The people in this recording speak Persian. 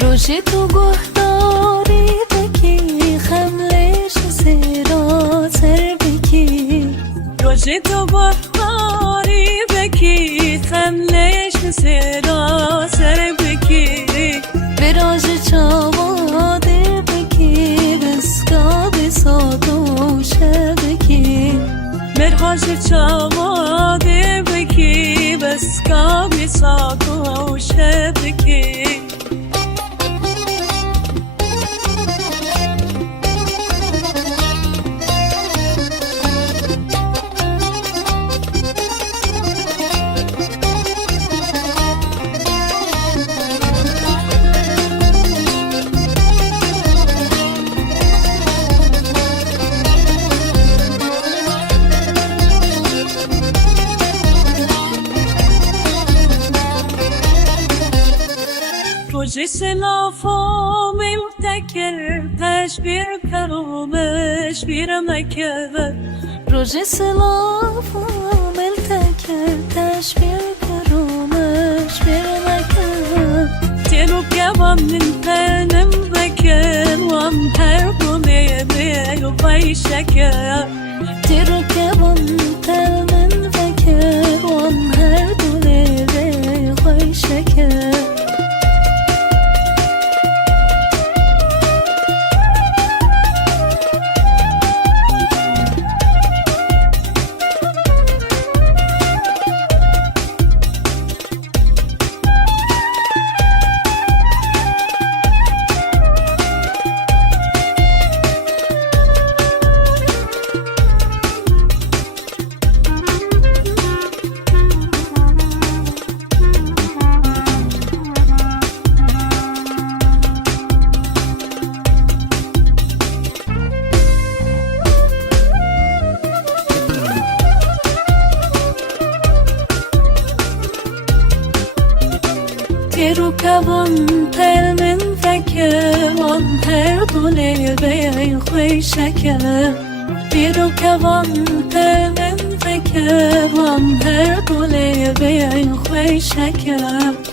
روشی تو گهداری بکی خملش سیرا سر بکی روشی تو گهداری بکی خملش سیرا سر بکی براج چاوا دل بکی بسکا بساتو شبکی براج چاوا دل بکی بسکا بساتو شبکی روزی سلافا ملتکر تشبیر کرامش بیرمکر روژ سلافا ملتکر تشبیر کرامش بیرمکر تلو کبام من تنم بکر وام هر گونه بیو بیشکر تیرو کبان تل من فکر وان هر دوله به خوی شکر تیرو کبان تل من فکر وان هر دوله به خوی شکر تیرو کبان تل من فکر وان هر دوله به خوی شکر